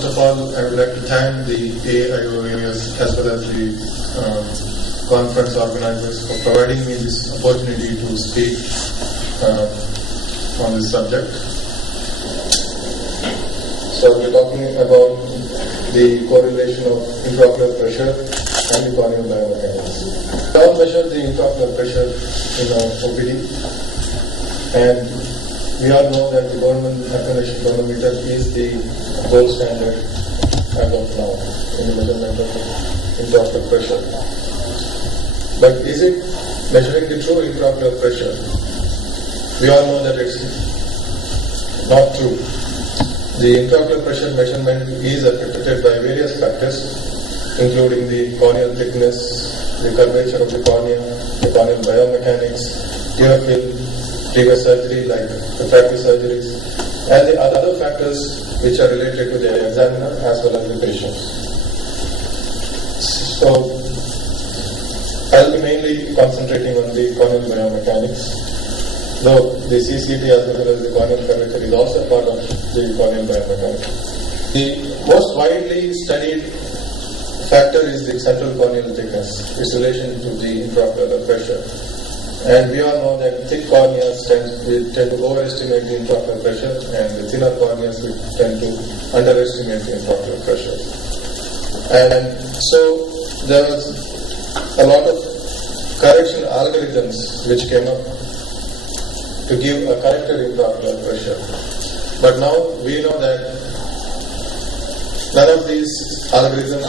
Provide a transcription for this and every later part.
First of all, I would like to thank the AIOAS as well as the conference organizers for providing me this opportunity to speak on this subject. So we're talking about the correlation of intraocular pressure and the corneal biomechanics. We all measure the intraocular pressure in our OPD, and we all know that the Goldmann attenuation tonometer is the gold standard as of now in the measurement of intraocular pressure. But is it measuring the true intraocular pressure? We all know that it's not true. The intraocular pressure measurement is affected by various factors, including the corneal thickness, the curvature of the cornea, the corneal biomechanics, tear film, previous surgery like refractive surgeries, and the other factors which are related to the examiner as well as the patient. So, I'll be mainly concentrating on the corneal biomechanics, though the CCT as well as the corneal curvature is also part of the corneal biomechanics. The most widely studied factor is the central corneal thickness, its relation to the intraocular pressure. And we all know that thick corneas tend to overestimate the intraocular pressure, and the thinner corneas tend to underestimate the intraocular pressure. And so there was a lot of correction algorithms which came up to give a corrected intraocular pressure. But now we know that none of these algorithms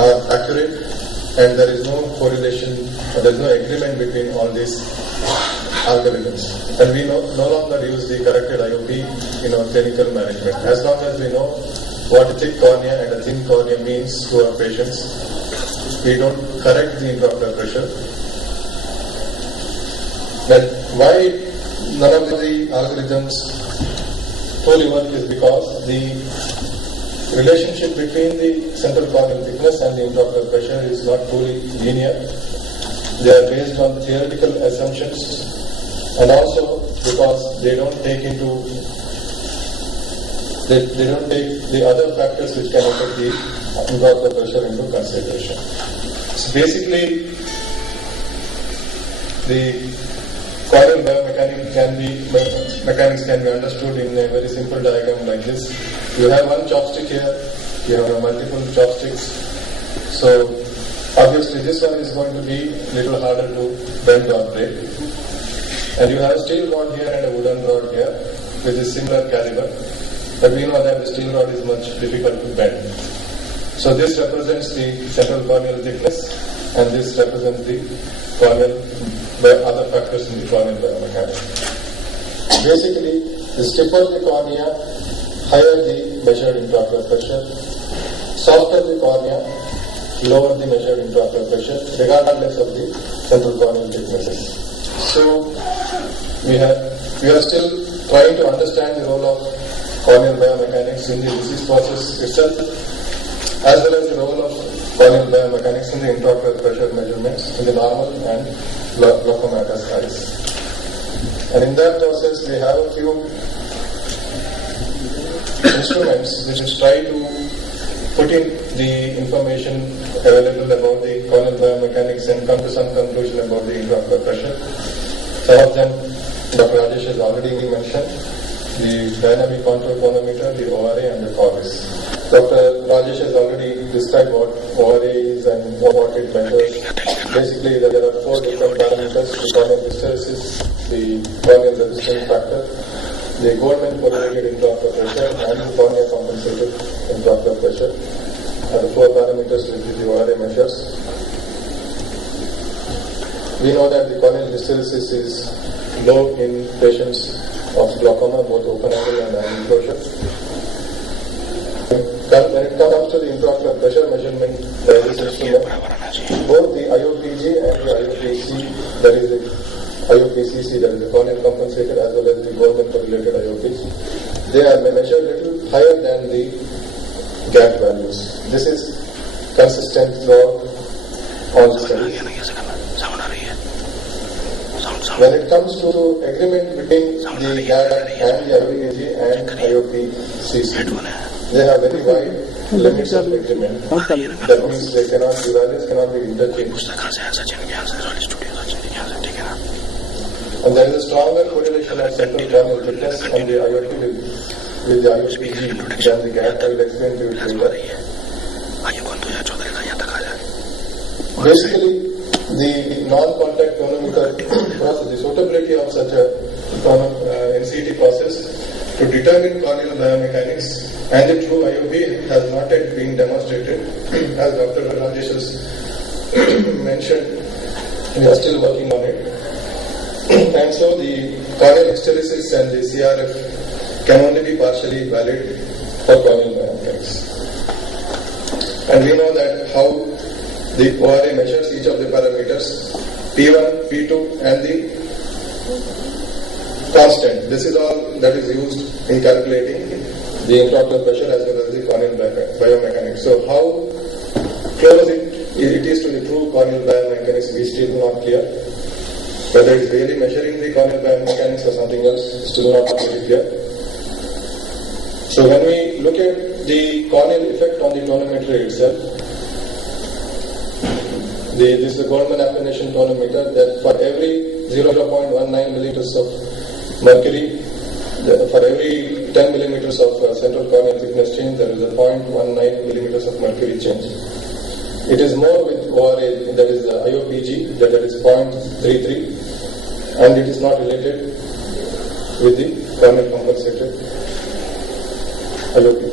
are accurate, and there is no correlation, or there is no agreement between all these algorithms. And we no longer use the corrected IOP in our clinical management. As long as we know what a thick cornea and a thin cornea means to our patients, we don't correct the intraocular pressure. But why none of the algorithms truly work is because the relationship between the central corneal thickness and the intraocular pressure is not truly linear. They are based on theoretical assumptions, and also because they don't take the other factors which can affect the intraocular pressure into consideration. So basically, the corneal biomechanics can be understood in a very simple diagram like this. You have one chopstick here, you have multiple chopsticks. So obviously this one is going to be a little harder to bend or break. And you have a steel rod here and a wooden rod here with a similar caliber. But we know that the steel rod is much difficult to bend. So this represents the central corneal thickness, and this represents the corneal other factors in the corneal biomechanics. Basically, the stiffer the cornea, higher the measured intraocular pressure. Softer the cornea, lower the measured intraocular pressure, regardless of the central corneal thicknesses. So, we are still trying to understand the role of corneal biomechanics in the disease process itself, as well as the role of corneal biomechanics in the intraocular pressure measurements in the normal and glaucomatous eyes. And in that process, we have a few instruments which try to put in the information available about the corneal biomechanics and come to some conclusion about the intraocular pressure. Some of them Dr. Rajesh has already mentioned: the dynamic contour tonometer, the ORA, and the CORIS. Dr. Rajesh has already described what ORA is and what it measures. Basically, there are 4 different parameters: the corneal hysteresis, the corneal resistance factor, the Goldmann correlated intraocular pressure, and the cornea compensated intraocular pressure are the 4 parameters which the ORA measures. We know that the corneal hysteresis is low in patients of glaucoma, both open angle and angle closure. When it comes to the intraocular pressure measurement, there is instrument, both the IOPG and the IOPC, that is the IOPCC, that is the corneal compensated, as well as the Goldmann correlated IOPs, they are measured a little higher than the gap values. This is consistent throughout all studies. When it comes to agreement between the GAT and the IOPG and IOPCC, they have very wide limits of agreement. That means the values cannot be interchanged. And there is a stronger correlation of central corneal thickness on the IOP with the IOPG than the GAT. I will explain to you later. Basically, the non-contact tonometer process, the suitability of such a NCT process to determine corneal biomechanics and the true IOP has not yet been demonstrated. As Dr. Rajesh has mentioned, we are still working on it. And so the corneal hysteresis and the CRF can only be partially valid for corneal biomechanics. And we know that how the ORA measures each of the parameters, P1, P2 and the constant. This is all that is used in calculating the intraocular pressure as well as the corneal biomechanics. So how close it is to the true corneal biomechanics, we still not clear. Whether it's really measuring the corneal biomechanics or something else, still not very clear. So when we look at the corneal effect on the tonometry itself, this is the Goldman applanation tonometer, that for every 0.19 millimeters of mercury, for every 10 millimeters of central corneal thickness change, there is a 0.19 millimeters of mercury change. It is more with ORA, that is the IOPG, that is 0.33, and it is not related with the corneal compensated IOP.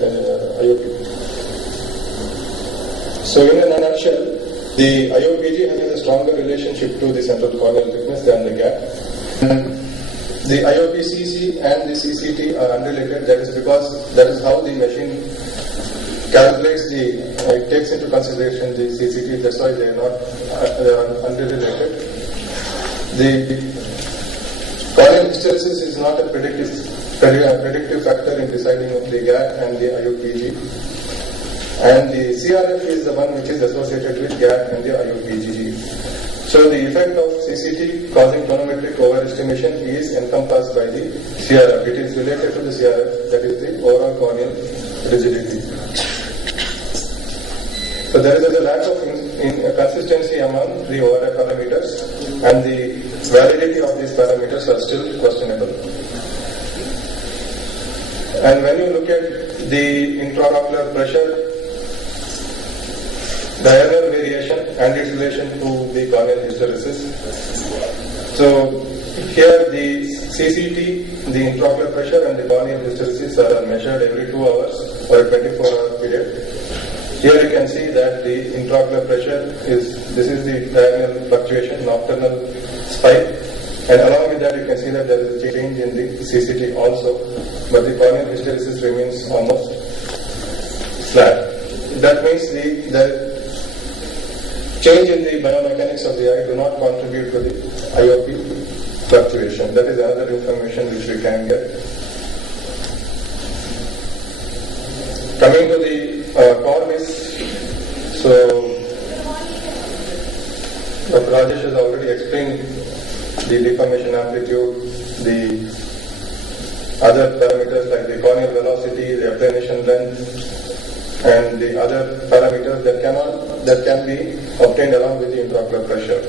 So in a nutshell, the IOPG has a stronger relationship to the central corneal thickness than the GAT. The IOPCC and the CCT are unrelated. That is because that is how the machine calculates it takes into consideration the CCT. That's why they are unrelated. The corneal hysteresis is not a predictive factor in deciding of the GAT and the IOPG. And the CRF is the one which is associated with GAT and the IOPG. So the effect of CCT causing tonometric overestimation is encompassed by the CRF. It is related to the CRF, that is the overall corneal rigidity. So there is a lack of consistency among the ORA parameters, and the validity of these parameters are still questionable. And when you look at the intraocular pressure, diurnal variation and its relation to the corneal hysteresis. So here the CCT, the intraocular pressure and the corneal hysteresis are measured every 2 hours for a 24-hour period. Here you can see that the intraocular pressure this is the diurnal fluctuation, nocturnal spike, and along with that you can see that there is a change in the CCT also, but the corneal hysteresis remains almost flat. That means the change in the biomechanics of the eye do not contribute to the IOP fluctuation. That is another information which we can get. Coming to the Corvis, so Dr. Rajesh has already explained the deformation amplitude, the other parameters like the corneal velocity, the applanation length, and the other parameters that can be obtained along with the intraocular pressure.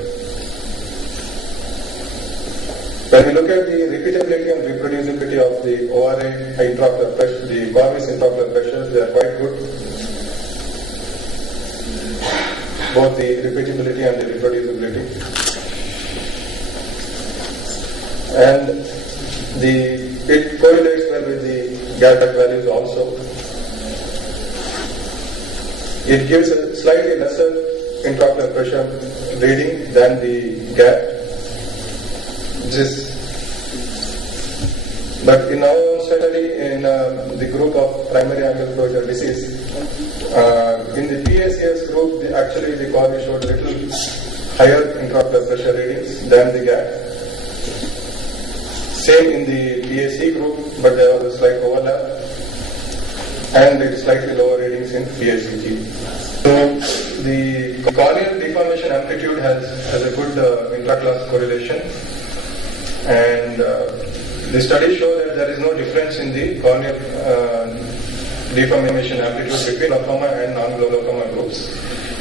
When we look at the repeatability and reproducibility of the ORA intraocular pressure, the Corvis intraocular pressures, they are quite good. Both the repeatability and the reproducibility. And it correlates well with the GAT values also. It gives a slightly lesser intraocular pressure reading than the GAT. But in our own study in the group of primary angle closure disease, in the PACS group, actually the Corvis showed a little higher intraocular pressure readings than the GAT. Same in the PAC group, but there was a slight overlap, and it is slightly lower readings in PACG. So the corneal deformation amplitude has a good intraclass correlation. And the studies show that there is no difference in the corneal deformation amplitude between glaucoma and non-glaucoma groups.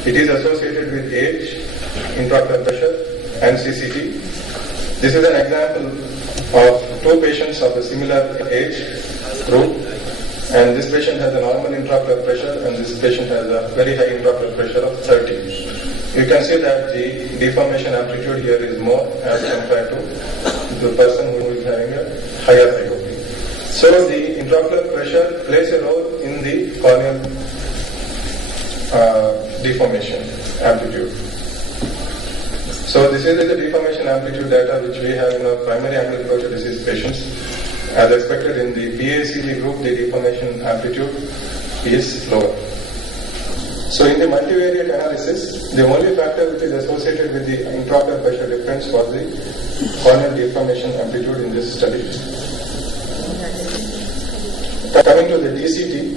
It is associated with age, intraocular pressure, and CCT. This is an example of two patients of a similar age group, and this patient has a normal intraocular pressure and this patient has a very high intraocular pressure of 30. You can see that the deformation amplitude here is more as compared to the person who is having a higher IOP. So the intraocular pressure plays a role in the corneal deformation amplitude. So this is the deformation amplitude data which we have in our primary angular curvature disease patients. As expected in the PACD group, the deformation amplitude is lower. So in the multivariate analysis, the only factor which is associated with the intraocular pressure difference was the corneal deformation amplitude in this study. Coming to the DCT,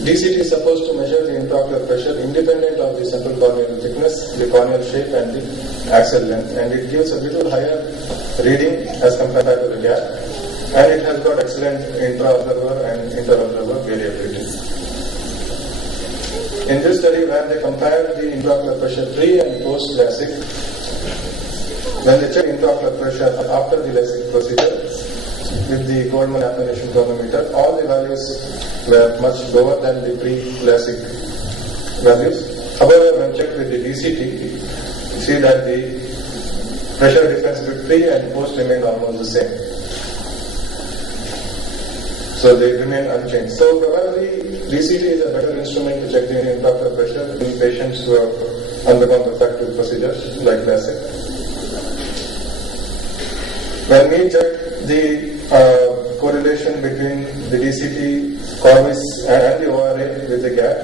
DCT is supposed to measure the intraocular pressure independent of the central corneal thickness, the corneal shape and the axial length, and it gives a little higher reading as compared to the gap, and it has got excellent intra-observer and inter-observer variability. In this study where they compared the intraocular pressure pre and post LASIK, when they checked intraocular pressure after the LASIK procedure with the Goldmann attenuation chronometer, all the values were much lower than the pre-LASIK values. However, when checked with the DCT, you see that the pressure difference between pre and post remained almost the same. So they remain unchanged. So probably DCT is a better instrument to check the intraocular pressure in patients who have undergone refractive procedures like LASIK. When we check the correlation between the DCT, Corvis and the ORA with the gap,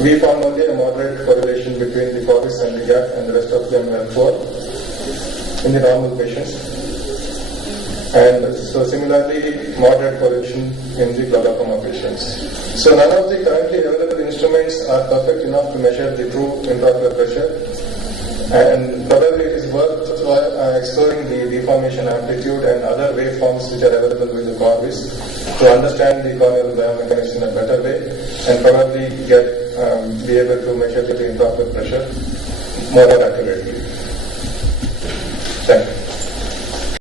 we found only a moderate correlation between the Corvis and the gap, and the rest of them were poor in the normal patients. And so similarly, moderate correlation in the glaucoma patients. So none of the currently available instruments are perfect enough to measure the true intraocular pressure, and probably it is worth exploring the deformation amplitude and other waveforms which are available with the Corvis to understand the corneal biomechanics in a better way, and probably be able to measure the intraocular pressure more accurately. Thank you.